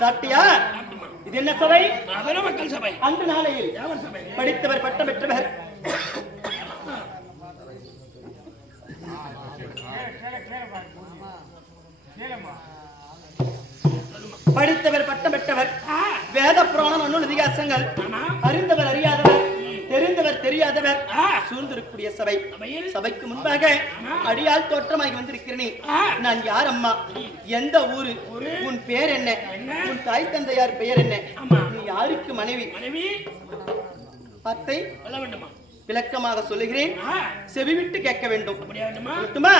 சாப்பிட்டியா? இது என்ன சபை? மக்கள் சபை. அன்று நாளையில் படித்தவர் பட்டம் பெற்றவர் படித்தவர் பட்டம் பெற்றவர் வேத புராணம் அண்ணு இதிகாசங்கள் அறிந்தவர் அறியாதவர் தெரிந்தவர் தெரியாதவர் சூழ்ந்திருக்கக்கூடிய சபை. சபைக்கு முன்பாக அடியால் தோற்றமாகி வந்திருக்கிறேன். நான் யார் அம்மா? எந்த ஊரு? உன் பேர் என்ன? உன் தாய் தந்தையார் பெயர் என்ன? நீ யாருக்கு மனைவி? வார்த்தை விளக்கமாக சொல்லுகிறேன், செவிவிட்டு கேட்க வேண்டும். வா.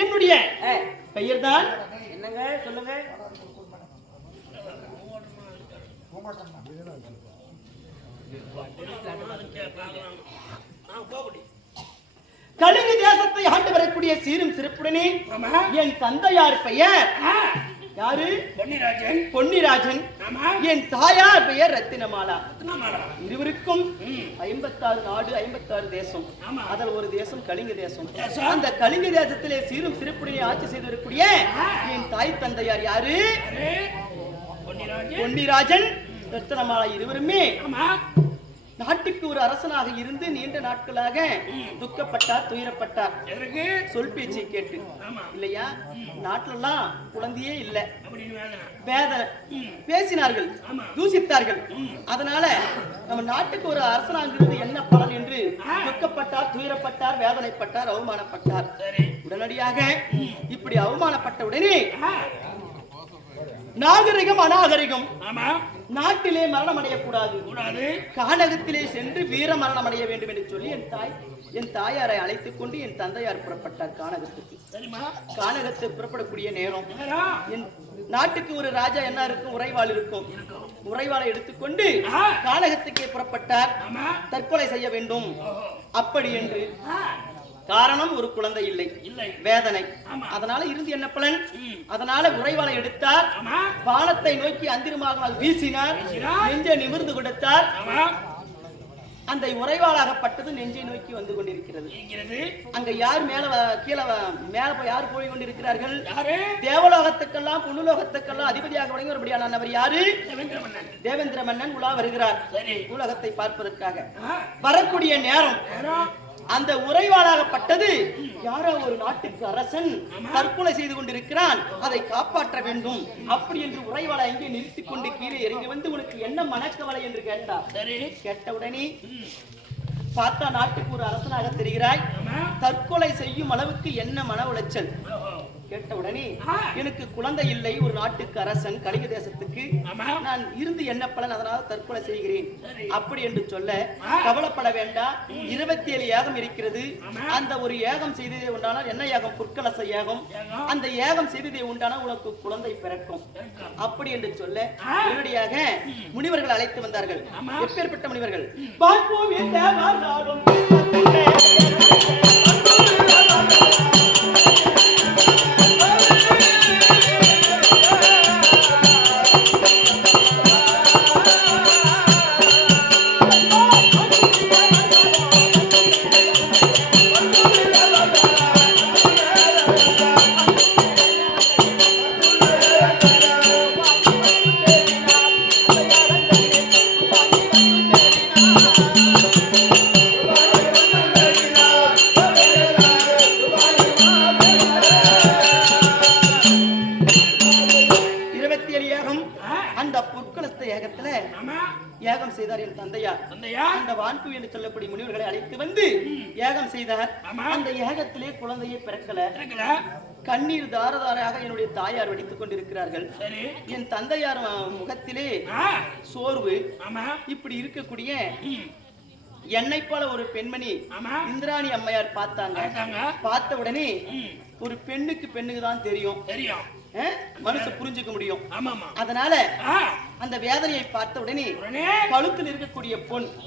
என்னுடைய பெயர் தான் என்னங்க சொல்லுங்க. கலிங்க தேசத்தை ஆண்டு வரக்கூடிய சீரும் சிறப்புடனே என் தந்தையார் பெயர் யாரு? பொன்னிராஜன். பொன்னிராஜன். என் தாயார் பெயர் ரத்தினமாலா. இருவருக்கும் 56 நாடு 56 தேசம். அதில் ஒரு தேசம் கலிங்க தேசம். அந்த கலிங்க தேசத்திலே சீரும் சிறப்புடனே ஆட்சி செய்திருக்கக்கூடிய என் தாய் தந்தையார் யாரு? பொன்னிராஜன் ரத்தினமாலா. இருவருமே நாட்டுக்கு ஒரு அரசனாக இருந்து நீண்ட நாட்களாக துக்கப்பட்டார், துயரப்பட்டார். சொல் பேச்சை கேட்டு இல்லையா? நாட்டிலெல்லாம் குழந்தையே இல்லை, வேதனை பேசினார்கள், தூசித்தார்கள். அதனால நம்ம நாட்டுக்கு ஒரு அரசனாக இருந்து என்ன பலன் என்று துக்கப்பட்டார், துயரப்பட்டார், வேதனைப்பட்டார், அவமானப்பட்டார். உடனடியாக இப்படி அவமானப்பட்ட உடனே நாகரிகம் அநாகரிகம், நாட்டிலே மரணம் அடையக்கூடாது, கானகத்திலே சென்று வீர மரணம் அடைய வேண்டும் என்று சொல்லி என் தாயாரை அழைத்துக் கொண்டு என் தந்தையார் புறப்பட்டார் கானகத்துக்கு. கானகத்தை புறப்படக்கூடிய நேரம் என் நாட்டுக்கு ஒரு ராஜா என்ன இருக்கும்? உறைவாள் இருக்கும். உறைவாளை எடுத்துக்கொண்டு கானகத்துக்கே புறப்பட்டார். தற்கொலை செய்ய வேண்டும் அப்படி என்று. காரணம் ஒரு குழந்தை இல்லை, வேதனை. அதனால இருந்து என்ன பலன்? அதனால உறைவாளை எடுத்தார், வானத்தை நோக்கி அந்திரமாக வீசினார், நெஞ்சை நிமிர்ந்து கொடுத்தார். அந்த உறைவாளாகப்பட்டது நெஞ்சை நோக்கி வந்து கொண்டிருக்கிறது. அங்க யார் கீழே மேல யார் போய் கொண்டிருக்கிறார்கள்? தேவலோகத்துக்கெல்லாம் புண்ணுலோகத்துக்கெல்லாம் அதிபதியாக வழங்கியவர் யாரு? தேவேந்திர மன்னன் உலா வருகிறார் உலகத்தை பார்ப்பதற்காக. வரக்கூடிய நேரம் அந்த உறைவாளாகப்பட்டது யாரோ ஒரு நாட்டுக்கு அரசன் தற்கொலை செய்து கொண்டிருக்கிறான், அதை காப்பாற்ற வேண்டும் அப்படி என்று உறைவாளை எங்கே நிறுத்திக் கொண்டு கீழே இறங்கி வந்து உனக்கு என்ன மனக்கவலை என்று கேட்டார். கேட்டவுடனே பார்த்தா நாட்டுக்கு ஒரு அரசனாக தெரிகிறாய், தற்கொலை செய்யும் அளவுக்கு என்ன மன உளைச்சல்? கேட்டவுடனே எனக்கு குழந்தை இல்லை, ஒரு நாட்டுக்கு அரசன் கலிங்க தேசத்துக்கு நான் இருந்து என்ன பலன், அதனால தற்கொலை செய்கிறேன் அப்படி என்று சொல்ல, கவலைப்பட வேண்டாம், 27 யாகம் இருக்கிறது, அந்த ஒரு யாகம் செய்ததே உண்டானால் என்ன யாகம்? புற்கலச யாகம். அந்த யாகம் செய்ததே உண்டானால் உனக்கு குழந்தை பிறக்கும் அப்படி என்று சொல்ல உடனடியாக முனிவர்கள் அழைத்து வந்தார்கள். எப்பேற்பட்ட முனிவர்கள்? யாகம் செய்தார் என் தந்தையார். அந்த வான்பு என்று சொல்லக்கூடிய முனிவர்களை அழைத்து வந்து யாகம் செய்தார். அந்த யாகத்திலே குழந்தையை பிறக்கல. கண்ணீர் தாரதாராக என்னுடைய தாயார் வடித்துக் கொண்டிருக்கிறார்கள். என் தந்தையார் முகத்திலே சோர்வு. இப்படி இருக்கக்கூடிய என்னை போல ஒரு பெண்மணி இந்திராணி அம்மையார் பார்த்தாங்க. பார்த்த உடனே ஒரு பெண்ணுக்கு தான் தெரியும், மனசு புரிஞ்சுக்க முடியும். அதனால அந்த வேதனையை பார்த்த உடனே கழுத்தில் இருக்கக்கூடிய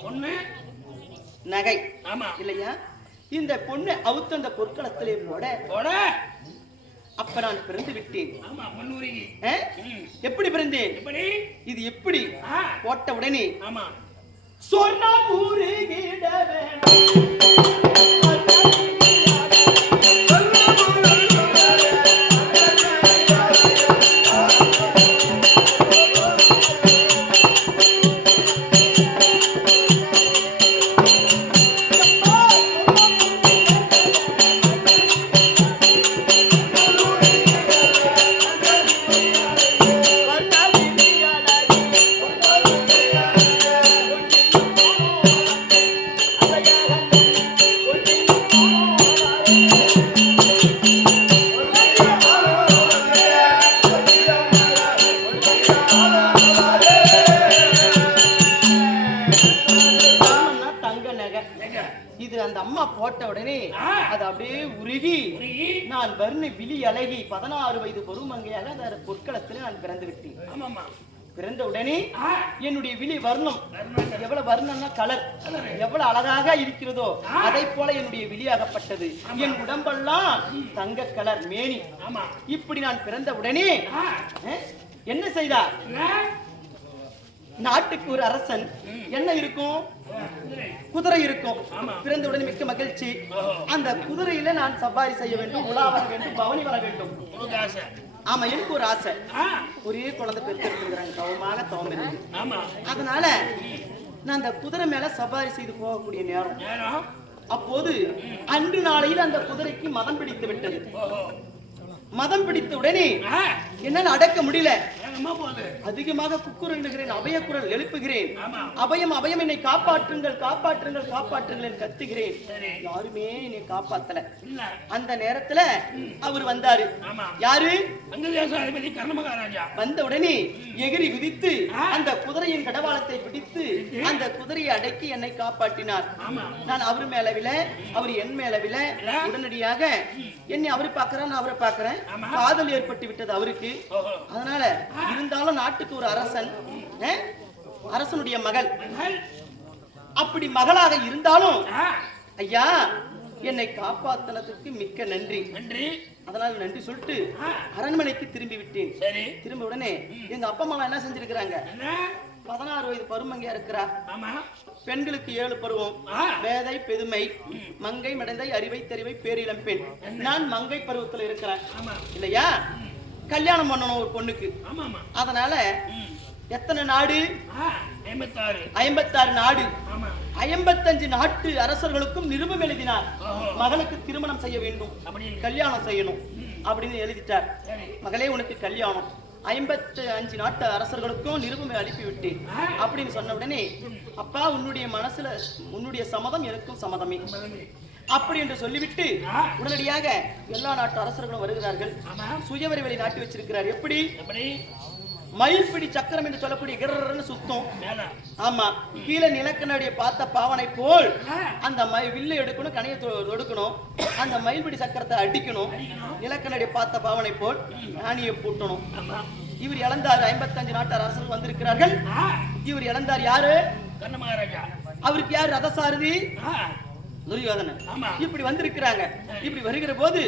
பொண்ணு நகை இல்லையா, இந்த பொண்ணு அவுத்து அந்த பொற்களத்திலே போட அப்ப நான் பிறந்து விட்டேன். எப்படி பிறந்தேன்? இது எப்படி போட்ட உடனே சொன்னா போட்ட உடனே அது அப்படியே உருகி நான் வர்ண விழி அழகி 16 வயது பருவமங்கையாக அந்த பொற்களத்தில் நான் பிறந்து விட்டேன். பிறந்த உடனே என்னுடைய விழி வர்ணம் எவ்வளவு வர்ணம்னா கலர் எவ்வளவு அழகாக இருக்கிறதோ அதை போல என்னுடைய விழியாகப்பட்டது. என் உடம்பெல்லாம் தங்க கலர் மேனி. இப்படி நான் பிறந்த உடனே என்ன செய்தார்? நாட்டுக்கு ஒரு அரசன் என்ன இருக்கும்? குதிரை இருக்கும். பிறந்த உடனே மிக்க மகிழ்ச்சி. அந்த குதிரையில நான் சவாரி செய்ய வேண்டும், உலா வர வேண்டும், பவனி வர வேண்டும். ஆமா, எனக்கு ஒரு ஆசை. ஒரே குழந்தை பெருத்திருக்கிறாங்க, தவமாக தவம் இருக்கு. அதனால நான் அந்த குதிரை மேல சவாரி செய்து போகக்கூடிய நேரம். அப்போது அன்று நாளையில் அந்த குதிரைக்கு மதம் பிடித்து விட்டது. மதம் பிடித்த உடனே என்னால் அடக்க முடியல. அதிகமாக குக்குரண்டுகிறேன், அபய குரல் எழுப்புகிறேன். அபயம் அபயம், என்னை காப்பாற்றுங்கள் காப்பாற்றுங்கள் காப்பாற்றுங்கள் கத்துகிறேன். யாருமே என்னை காப்பாத்தல. அந்த நேரத்துல அவர் வந்தாரு. யாரு? வந்த உடனே எகிரி குதித்து அந்த குதிரையின் கடவாளத்தை பிடித்து அந்த குதிரையை அடக்கி என்னை காப்பாற்றினார். நான் அவர் மேல விழ, அவர் என் மேல விழ. உடனடியாக என்னை அவரு பாக்குறேன், நான் அவரை பாக்குறேன். காதல் ஏற்பட்டு விட்டது அவருக்கு. அதனால இருந்தாலும் நாட்டுக்கு ஒரு அரசன், அரசனுடைய மகள். அப்படி மகளாக இருந்தாலும் ஐயா என்னை காப்பாத்தினதுக்கு மிக்க நன்றி. அதனால நன்றி சொல்லிட்டு அரண்மனைக்கு திரும்பி விட்டேன். திரும்ப உடனே எங்க அப்பா அம்மா என்ன செஞ்சிருக்கிறாங்க? 16 வயது பருமங்கையா இருக்கிறா. ஆமா. பெண்களுக்கு 7 பருவம். வேதை, பெதுமை, மங்கை, மடந்தை, அறிவை, தெரிவை, பேரிளம் பெண். நான் மங்கை பருவத்துல இருக்கிறேன் இல்லையா? கல்யாணம் பண்ணணும் ஒரு பொண்ணுக்கு. அதனால எத்தனை நாடு? 56 நாடு. 55 நாட்டு அரசர்களுக்கும் நிருபம் எழுதினார். மகளுக்கு திருமணம் செய்ய வேண்டும், கல்யாணம் செய்யணும் அப்படின்னு எழுதிட்டார். மகளே உனக்கு கல்யாணம் 55 நாட்டு அரசர்களுக்கும் நிருபம் அனுப்பிவிட்டேன் அப்படின்னு சொன்ன உடனே, அப்பா உன்னுடைய மனசுல உன்னுடைய சம்மதம் எனக்கும் சம்மதமே அப்படி என்று சொல்லிவிட்டு உடனடியாக எல்லா நாட்டு அரசர்களும் வருகிறார்கள். சுயவரி வழி நாட்டி வச்சிருக்கிறார். எப்படி? மயில்பிடி சக்கரம் என்று சொல்லக்கூடிய கிரன்னு சுத்தம். ஆமா, கீழே நிலக்கண்ணாடியை பார்த்த பாவனை போல் அந்த வில்லை எடுக்கணும், கணையை தொடுக்கணும், அந்த மயில்பிடி சக்கரத்தை அடிக்கணும், நிலக்கண்ணாடியை பார்த்த பாவனை போல் ஞானியை பூட்டணும். இவர் இழந்தார். 55 நாட்டு அரசர்கள் வந்திருக்கிறார்கள். இவர் இழந்தார். யாரு? அவருக்கு யார் ரதசாரதி? துரியோதனன். இப்படி வந்திருக்கிறாங்க. இப்படி வருகிற போது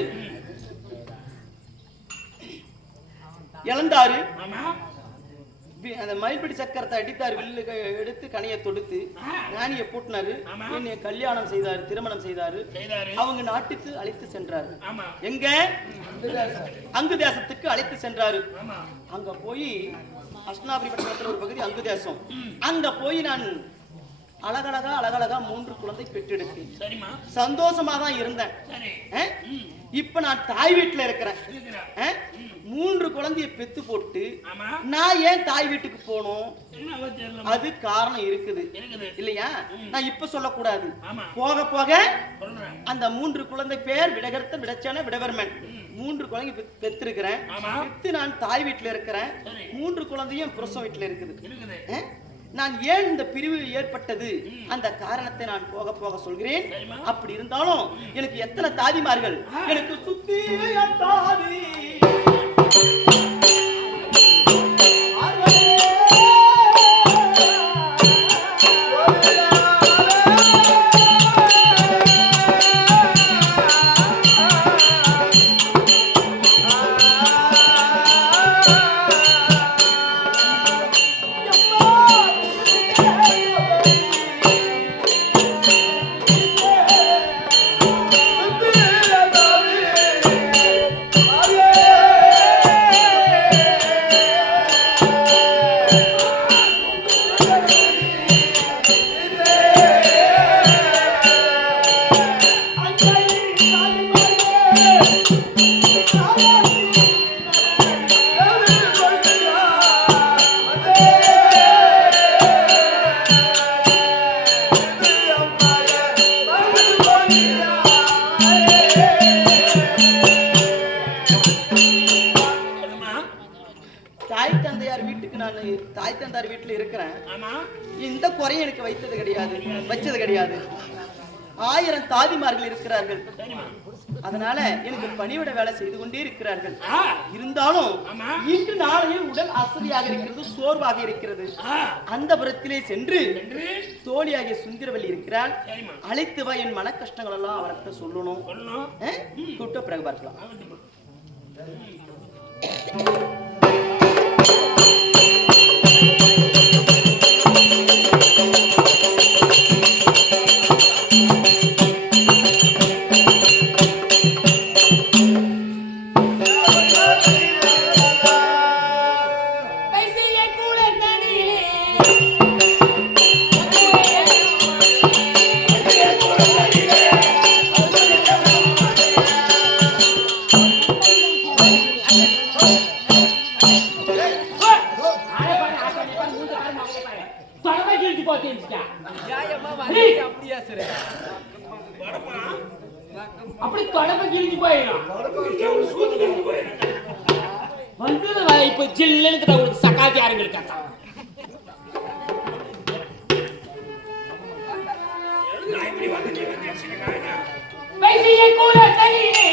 இழந்தாரு. அந்த மயில்பிடி சக்கரத்தை அடித்தார். வில்லு எடுத்து கணையை தொடுத்து ஞானியை பூட்டினாரு. என்னை கல்யாணம் செய்தாரு, திருமணம் செய்தாரு. அவங்க நாட்டுக்கு அழைத்து சென்றாரு. எங்க? அங்கு தேசத்துக்கு அழைத்து சென்றாரு. அங்க போய் அஷ்னாபுரி பட்டணத்துல ஒரு பகுதி அங்கு தேசம். அங்க போய் நான் அழகழகா 3 குழந்தை பெற்றெடுத்தேன். சந்தோஷமா தான் இருந்தேன். இப்ப நான் தாய் வீட்டுல இருக்கிறேன். 3 குழந்தைய பெத்து போட்டு நான் ஏன் தாய் வீட்டுக்கு போனோம்? அது காரணம் இருக்குது இல்லையா? நான் இப்ப சொல்லக்கூடாது, போக போக. அந்த 3 குழந்தை பேர் விடகர்த்த, விடச்சான, விடவர்மன். 3 குழந்தை பெத்திருக்கிறேன். பெத்து நான் தாய் வீட்டுல இருக்கிறேன். 3 குழந்தையும் புருஷன் வீட்டுல இருக்குது. நான் ஏன் இந்த பிரிவு ஏற்பட்டது அந்த காரணத்தை நான் போக போக சொல்கிறேன். அப்படி இருந்தாலும் எனக்கு எத்தனை தாதிமார்கள் எனக்கு சுத்தி தாதி வீட்டுல இருக்கிறேன். இந்த குறையை எனக்கு வச்சது கிடையாது. 1000 தாதிமார்கள் இருக்கிறார்கள். அதனால எனக்கு பணிவிட வேலை செய்து கொண்டே இருக்கிறார்கள். இருந்தாலும் இன்று நாளையில் உடல் அசதியாக இருக்கிறது, சோர்வாக இருக்கிறது. அந்த புறத்திலே சென்று தோழியாகிய சுந்தரவல்லி இருக்கிறாள். அழைத்து வா, என் மன கஷ்டங்கள் எல்லாம் அவர்கிட்ட சொல்லணும். கூட்ட பிறகு பார்க்கலாம். அப்படி தொடப்ப கிழிஞ்சு போயிடும். வந்து இப்ப ஜில்லுன்னு உங்களுக்கு சக்காத்தி யாருங்களுக்கு கூட தனியே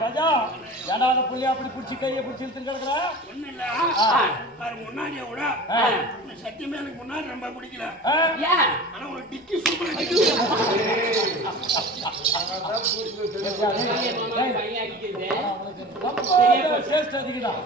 ராஜா ஏடாத புள்ளி அப்படி பிடிச்சி கையை பிடிச்சி இழுத்து கிடக்குற ஒண்ணு இல்ல முன்னாடியே விட சத்தியமே எனக்கு முன்னாடி ரொம்ப பிடிக்கல ஆனா ஒரு டிக்கி சூப்பரா டேஸ்ட் அதிகதான்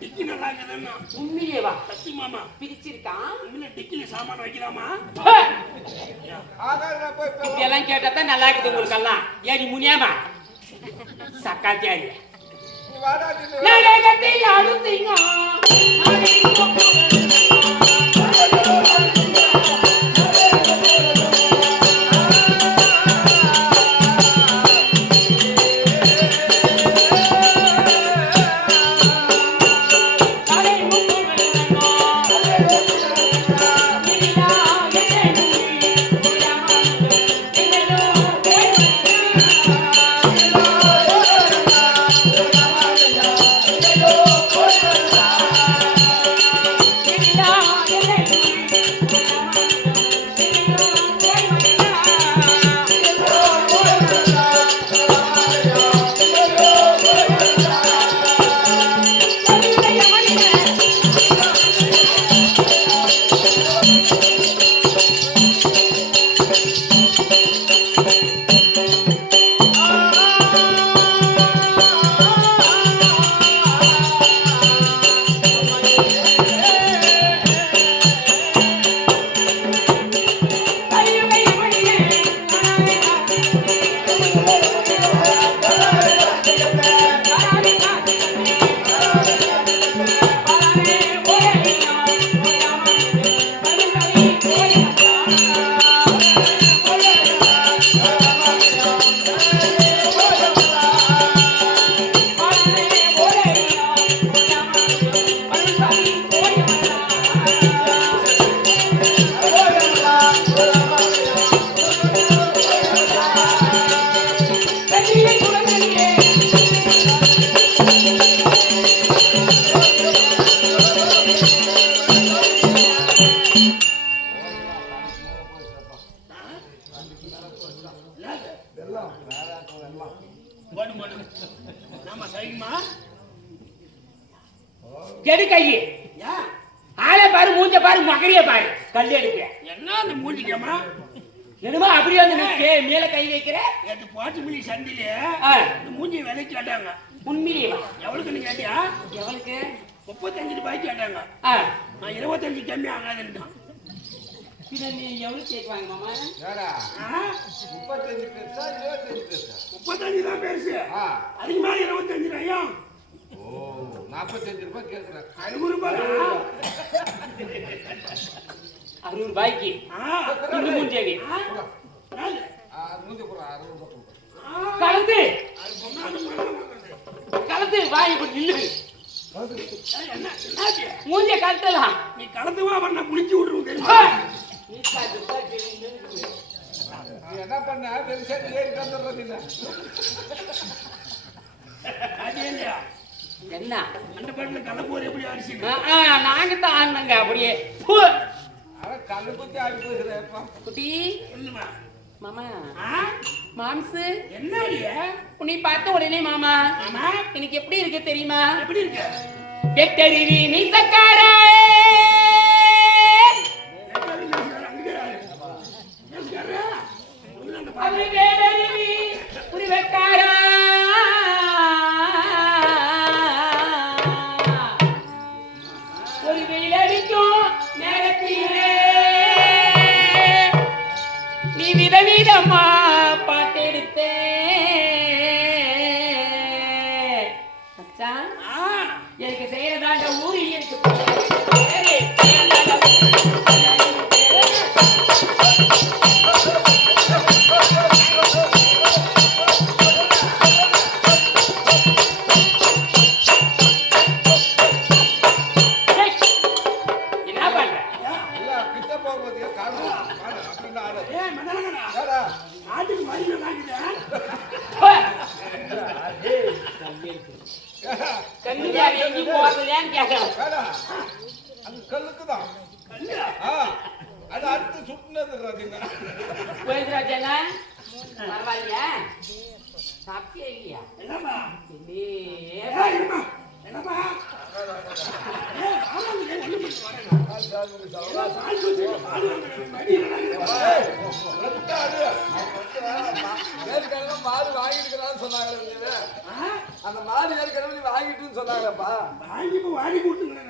டிக்கி நல்லா இருக்குதுன்னா உண்மையேவா சத்தியமாமா பிரிச்சிருக்கான் உண்மையில டிக்கில சாமான் வைக்கலாமா இதெல்லாம் கேட்டாதான் நல்லா இருக்குது உங்களுக்கு எல்லாம் ஏடி முனியாமா சக்காத்தியாரி எடு கையே ஆளை பாரு மூஞ்ச பாரு மகரிய பாரு கல் எடுக்க என்ன அந்த மூஞ்சிக்கமா என்னமா அப்படியே வந்து மேல கை வைக்கிற நேற்று பாட்டு மணி சந்திலே இந்த மூஞ்சி விலைக்கு கேட்டாங்க உண்மையிலே எவ்வளவுக்கு கேட்டியா எவளுக்கு 35 ரூபாய்க்கு கேட்டாங்க நான் 25 கம்மி ஆகாதுன்ட்டான் பின்ன நீ எவ்வளவு கேட்குவாங்க மாமா 35 பெருசா 25 பெருசா 35 தான் பெருசு அதுக்கு மேல 25 ரூபாயும் 45 ரூபாய் கேட்கிறேன் 60 ரூபாய் 60 ரூபாய்க்கு இந்த மூஞ்சேவி மூஞ்சி போடுற 60 ரூபாய் கலந்து கலந்து வாய் இப்படி நில்லு மூஞ்ச கலட்டலாம் நீ கலந்துவா பண்ண புளிச்சு விட்டுருவோம் தெரியுமா நீ என்ன பண்ண பெருசா ஏறி வந்துடுறது இல்ல அது இல்லையா என்ன அந்த பாட்டுல கலப்போர் எப்படி அரிசி நாங்க தான் ஆனங்க அப்படியே அவன் கல்லு குத்தி ஆடி போயிருப்பா குட்டி சொல்லுமா மாமா மாம்சு என்னடிய உன்னை பார்த்த உடனே மாமா ஆமா எனக்கு எப்படி இருக்கு தெரியுமா எப்படி இருக்க வெட்டறிவி நீ சக்கார அவரு வேடறிவி ஒரு வெக்காரா ஒரு வெயிலடிக்கும் நேரத்திலே நீ விதவிதமா பாட்டெடுத்தே மச்சான் எனக்கு செய்யறதாண்ட ஊரு எனக்கு என்ன பண்ற இல்ல கிட்ட போகும்போது காணும் அப்படின்னு ஆடு ஏய் மதனகடா ஏடா நாட்டுக்கு மரியாதை காட்டுதா கல்லுக்காரி எங்கேயும் போறதுலையான்னு கேட்கணும். வேணாம். அந்த கல்லுக்குதான். அது அடுத்து சுட்டுனது கோவிந்தராஜனா பரவாயில்லையா? சாப்பிட்டியா இல்லையா? என்னப்பா இல்லையே. என்னப்பா ஏற்கனவே மாடு வாங்கிட்டு சொன்னாங்க. அந்த மாடு ஏற்கனவே வாங்கிட்டுன்னு சொன்னாங்கப்பா. வாங்கி வாங்கி கூட்டுங்க.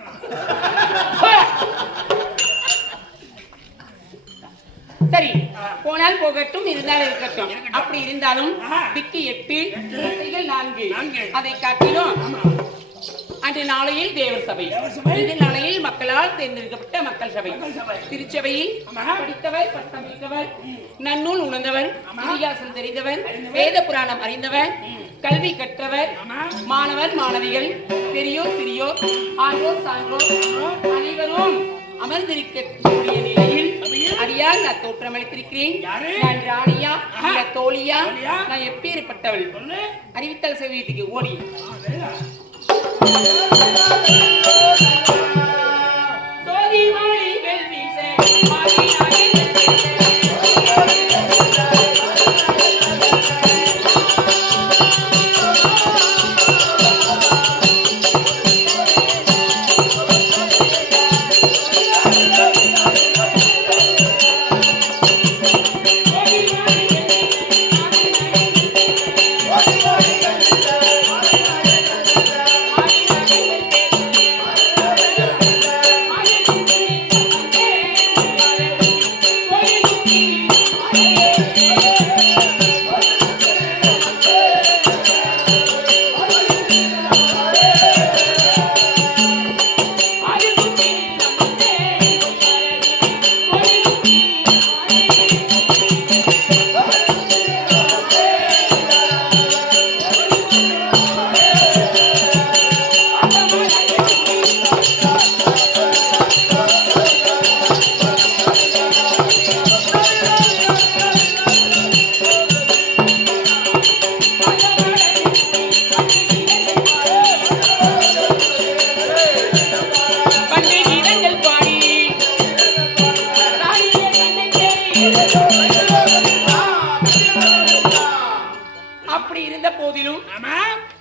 சரி, போனால் போகட்டும், இருந்தால் இருக்கட்டும். அப்படி இருந்தாலும் திக்கு 8 திசைகள் 4. அதை காட்டிலும் அன்று நாளையில் தேவர் சபை, இந்த நாளையில் மக்களால் தேர்ந்தெடுக்கப்பட்ட மக்கள் சபை. திருச்சபையில் படித்தவர், பட்டம் மிக்கவர், நன்னூல் உணர்ந்தவர், இதிகாசம் தெரிந்தவர், வேத புராணம் அறிந்தவர், கல்வி கற்றவர், மாணவர் மாணவிகள், பெரியோர் சிறியோர், ஆண்டோர் சான்றோர் அனைவரும் அமர்ந்திருக்கக்கூடிய நிலையில் அடியால் நான் தோற்றமளித்திருக்கிறேன். நான் ராணியா, இல்ல தோழியா, நான் எப்பேற்பட்டவள் அறிவித்தல் செவியத்துக்கு ஓடி சோதி மாளிகள் வீச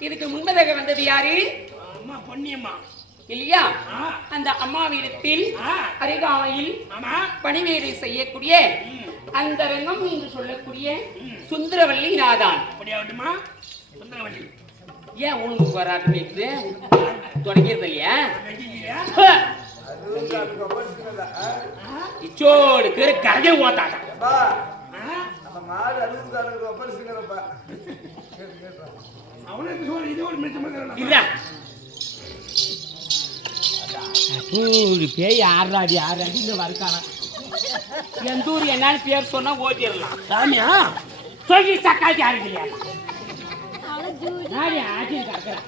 இதுக்கு முன்பதாக வந்தது யாரு? அம்மா பொன்னியம்மா இல்லையா? அந்த அம்மாவிடத்தில் அருகாமையில் பணிவேலை செய்யக்கூடிய அந்த ரங்கம் என்று சொல்லக்கூடிய சுந்தரவல்லி நாதான். அப்படியாவட்டுமா? சுந்தரவல்லி ஏன் உனக்கு வராட்டு கேக்குது? தொடங்கிறது இல்லையா? இச்சோடு பேரு கரகே ஓட்டாட்டா. மாடு அழுகுதாருங்க பரிசுங்கிறப்ப அவனுக்கு சொல்லி இது ஒரு மிச்சம் இல்ல ஊரு பேய் ஆறாடி இங்க வருக்கானா எந்த ஊர் என்னன்னு பேர் சொன்னா ஓட்டிடலாம். சாமியா சொல்லி சக்காத்தி ஆரம்பிக்கலையா? நாடி ஆட்சி கறக்குறேன்.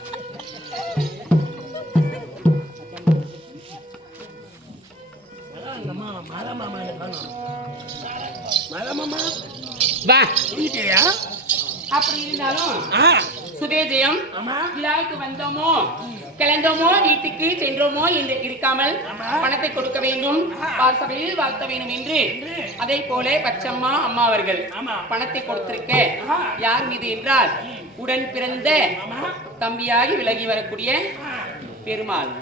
வா வீட்டையா? அப்படி இருந்தாலும் சுபேஜயம் விழாவுக்கு வந்தோமோ கிளந்தோமோ வீட்டுக்கு சென்றோமோ என்று இருக்காமல் பணத்தை கொடுக்க வேண்டும், சபையில் வாழ்த்த வேண்டும் என்று அதே போல பச்சம்மா அம்மா அவர்கள் பணத்தை கொடுத்திருக்க யார் மீது என்றால் உடன் பிறந்த தம்பியாகி விலகி வரக்கூடிய பெருமாள்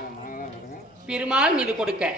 பெருமாள் மீது கொடுக்க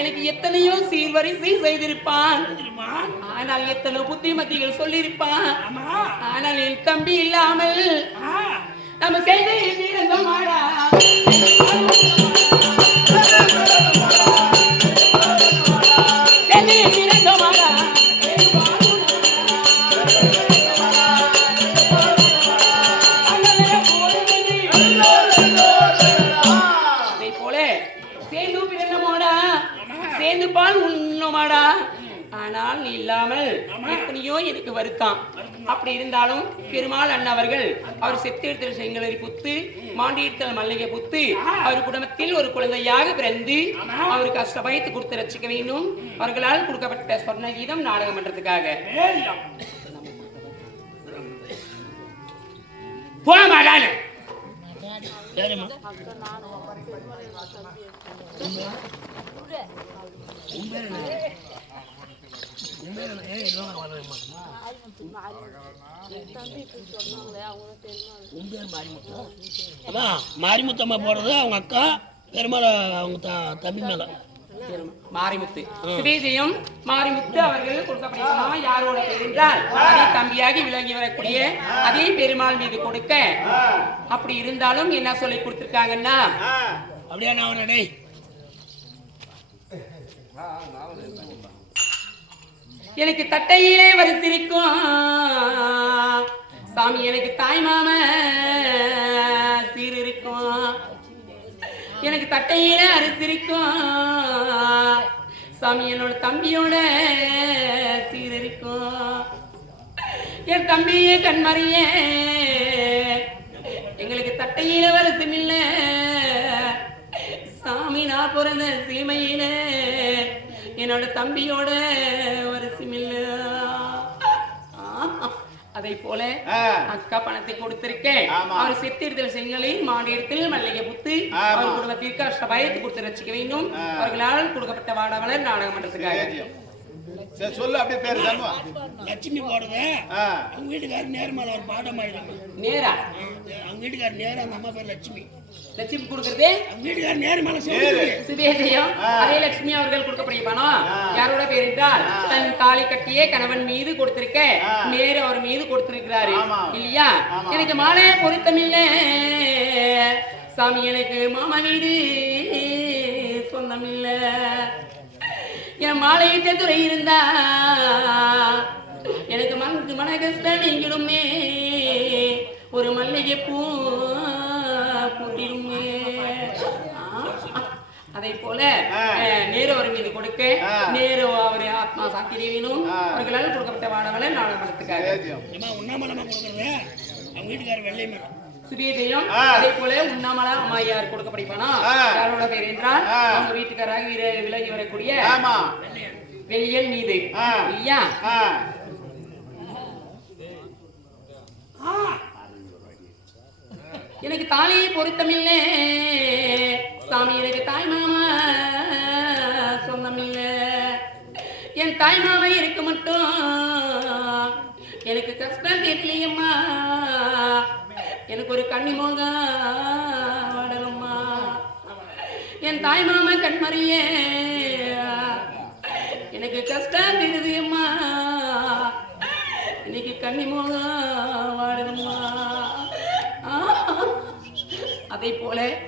எனக்கு எத்தனையோ சீர்வரிசை செய்திருப்பான். ஆனால் எத்தனை புத்திமதிகள் சொல்லியிருப்பான். ஆனால் என் தம்பி இல்லாமல் நம்ம செய்த மாடா சேர்ந்து பால் உண்ணுமாடா. ஆனால் நீ இல்லாமல் எத்தனையோ எனக்கு வருத்தான். அப்படி இருந்தாலும் பெருமாள் அண்ணவர்கள் அவர் செத்திருத்தல் செங்கலரி புத்து மாண்டியிருத்தல் மல்லிகை புத்து அவர் குடும்பத்தில் ஒரு குழந்தையாக பிறந்து அவருக்கு கஷ்டப்பட்டு கொடுத்து ரசிக்க வேண்டும். அவர்களால் கொடுக்கப்பட்ட சொர்ண கீதம் நாடகம் பண்றதுக்காக போமாடான மாரிமுத்தம்மா போறது அவங்க அக்கா பெருமாள் அவங்க தம்பி மேல மாரிமுத்து சுபேஜயம் மாரிமுத்து அவர்கள் கொடுக்கப்பட்ட யாரோட என்றால் அதே தம்பியாகி விளங்கி வரக்கூடிய அதே பெருமாள் மீது கொடுக்க. அப்படி இருந்தாலும் என்ன சொல்லி கொடுத்திருக்காங்கன்னா அப்படியே நான் எனக்கு தட்டையிலே வரித்திருக்கும் சாமி, எனக்கு தாய் மாம சீர் இருக்கும். எனக்கு தட்டையிலே அரிசிருக்கும் சாமி, என்னோட தம்பியோட சீர் இருக்கும். என் தம்பியே கண்மறியே எங்களுக்கு தட்டையில வரசும் இல்ல சாமி. நான் பிறந்த சீமையில என்னோட தம்பியோட வரசும் இல்ல. அதை போல அக்கா பணத்தை கொடுத்திருக்கேன். அவர் செத்திருத்தல் செங்கலை மாடியத்தில் மல்லிகை புத்து அவர் குடும்பத்திற்கு அஷ்டபயத்து கொடுத்து ரசிக்க வேண்டும். அவர்களால் கொடுக்கப்பட்ட வாடவளர் நாடகம் பண்றதுக்காக சொல்லு. அப்படியே பேர் லட்சுமி போடுது. அவங்க வீட்டுக்காரர் நேர்மால ஒரு பாடம் ஆயிடுங்க. நேரா அவங்க வீட்டுக்காரர் நேரா அந்த அம்மா பேர் லட்சுமி. லட்சுமி கொடுக்கறதே அவங்க வீட்டுக்காரர் நேர்மால சுபேஜயம். அதே லட்சுமி அவர்கள் கொடுக்கக்கூடிய பணம் யாரோட பேர் என்றால் தன் தாலி கட்டியே கணவன் மீது கொடுத்திருக்க நேரு அவர் மீது கொடுத்திருக்கிறாரு இல்லையா. எனக்கு மாலை பொருத்தமில்ல சாமி, எனக்கு மாமா வீடு சொந்தம் இல்ல. என் மாலையிட்ட துறை இருந்தா எனக்கு மன கஷ்டம் நீங்கிடுமே. ஒரு மல்லிகை பூ பூத்திடுமே. அதை போல நேரு அவர் மீது கொடுக்க நேரு அவர் ஆத்மா சாந்தி வேணும். அவர்களால் கொடுக்கப்பட்ட வாடவளை நாடகம் படத்துக்காக உண்ணாமலமா கொடுக்கறது அவங்க வீட்டுக்காரர் வெள்ளை மரம் சுபேஜயம். அதே போல உண்ணாமலா அம்மையார் கொடுக்கப்படுப்பானா யாரோட பேர் என்றால் அவங்க வீட்டுக்காராக விலகி வரக்கூடிய வெளியன் மீது இல்லையா. எனக்கு தாலியை பொருத்தமில்லை சாமி, எனக்கு தாய் மாமா சொந்தமில்ல. என் தாய் மாமா இருக்க மட்டும் எனக்கு கஷ்டம் தெரியலையம்மா. எனக்கு ஒரு கன்னிமோகம் வாடலம்மா. என் தாய் மாமா கண்மறியே எனக்கு கஷ்டம் தெரியுதும்மா. இன்னைக்கு கன்னிமோகம் வாடலம்மா. அதை போல